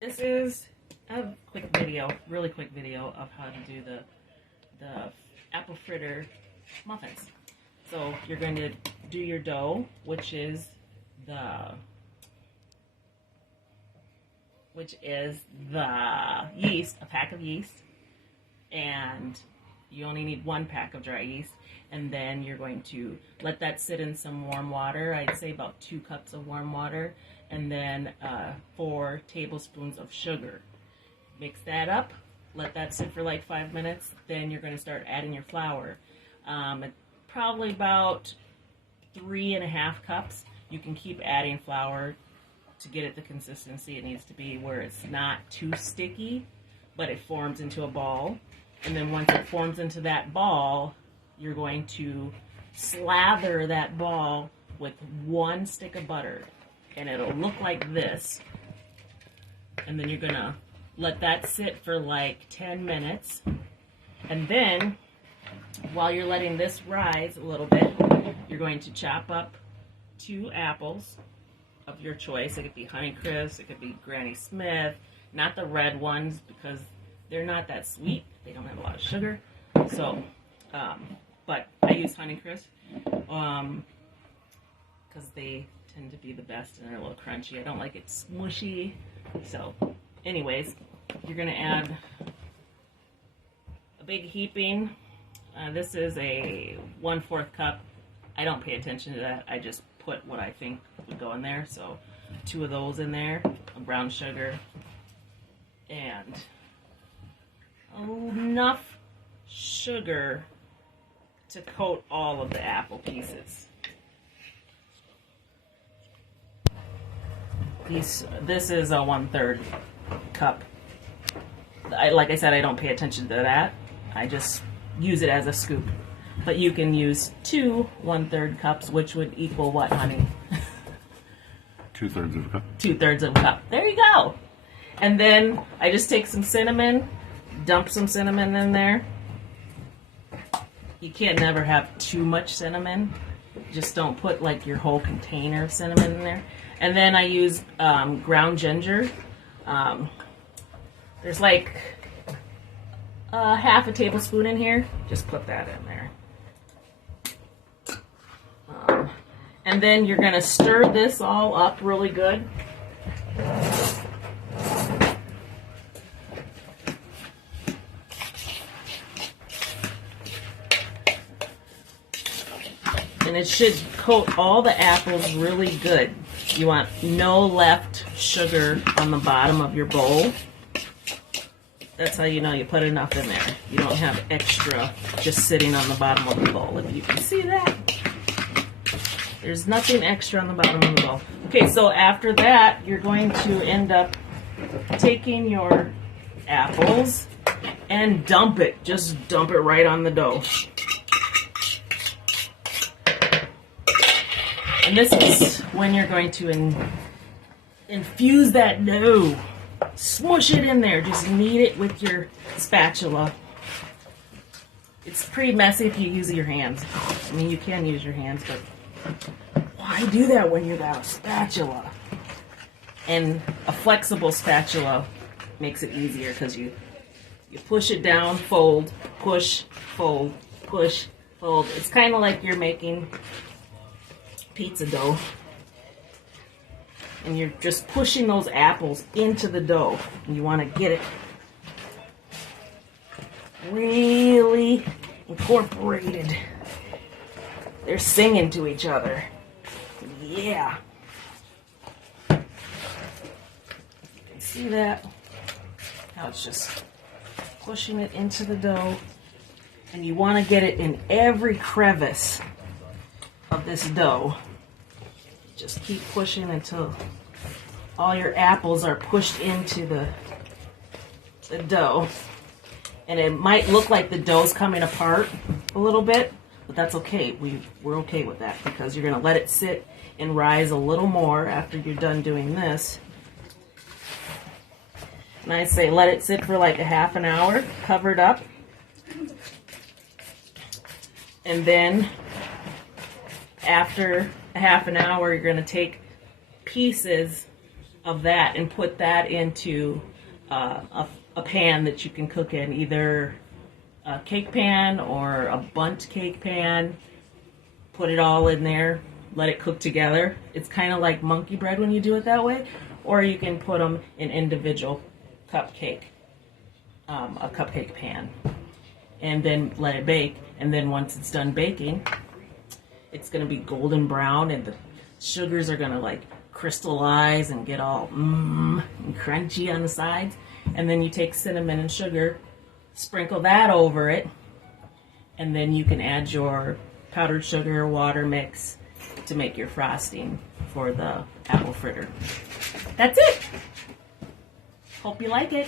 This is a quick video, really quick video of how to do the apple fritter muffins. So you're going to do your dough, which is the yeast, a pack of yeast, and you only need 1 pack of dry yeast. And then you're going to let that sit in some warm water. I'd say about 2 cups of warm water, and then 4 tablespoons of sugar. Mix that up, let that sit for like 5 minutes. Then you're going to start adding your flour. Probably about 3.5 cups. You can keep adding flour to get it the consistency it needs to be, where it's not too sticky, but it forms into a ball. And then once it forms into that ball, you're going to slather that ball with 1 stick of butter, and it'll look like this. And then you're gonna let that sit for like 10 minutes. And then while you're letting this rise a little bit, you're going to chop up 2 apples of your choice. It could be Honeycrisp, it could be Granny Smith, not the red ones because they're not that sweet. They don't have a lot of sugar. So, but I use Honeycrisp because they tend to be the best and they're a little crunchy. I don't like it smushy. So, anyways, you're going to add a big heaping. This is a 1/4 cup. I don't pay attention to that. I just put what I think would go in there. So 2 of those in there, a brown sugar, and enough sugar to coat all of the apple pieces. This is a 1/3 cup. Like I said, I don't pay attention to that. I just use it as a scoop. But you can use 2 1/3 cups, which would equal what, honey? 2/3 of a cup. 2/3 of a cup. There you go. And then I just take some cinnamon, dump some cinnamon in there. You can't never have too much cinnamon. Just don't put like your whole container of cinnamon in there. And then I use ground ginger. There's like half a tablespoon in here. Just put that in there. And then you're going to stir this all up really good. And it should coat all the apples really good. You want no left sugar on the bottom of your bowl. That's how you know you put enough in there. You don't have extra just sitting on the bottom of the bowl. If you can see that, there's nothing extra on the bottom of the bowl. Okay, so after that, you're going to end up taking your apples and dump it. Just dump it right on the dough. And this is when you're going to infuse that dough. Smush it in there. Just knead it with your spatula. It's pretty messy if you use your hands. I mean, you can use your hands, but why do that when you got a spatula? And a flexible spatula makes it easier because you push it down, fold, push, fold, push, fold. It's kind of like you're making pizza dough, and you're just pushing those apples into the dough, and you want to get it really incorporated. They're singing to each other. Yeah. You can see that? Now it's just pushing it into the dough, and you want to get it in every crevice of this dough. Just keep pushing until all your apples are pushed into the dough. And it might look like the dough's coming apart a little bit, but that's okay. We're okay with that because you're going to let it sit and rise a little more after you're done doing this. And I say let it sit for like a half an hour, covered up. And then after a half an hour, you're going to take pieces of that and put that into a pan that you can cook in, either a cake pan or a bundt cake pan. Put it all in there, let it cook together. It's kind of like monkey bread when you do it that way, or you can put them in individual cupcake, a cupcake pan, and then let it bake. And then once it's done baking, it's going to be golden brown, and the sugars are going to like crystallize and get all and crunchy on the sides. And then you take cinnamon and sugar, sprinkle that over it, and then you can add your powdered sugar water mix to make your frosting for the apple fritter. That's it. Hope you like it.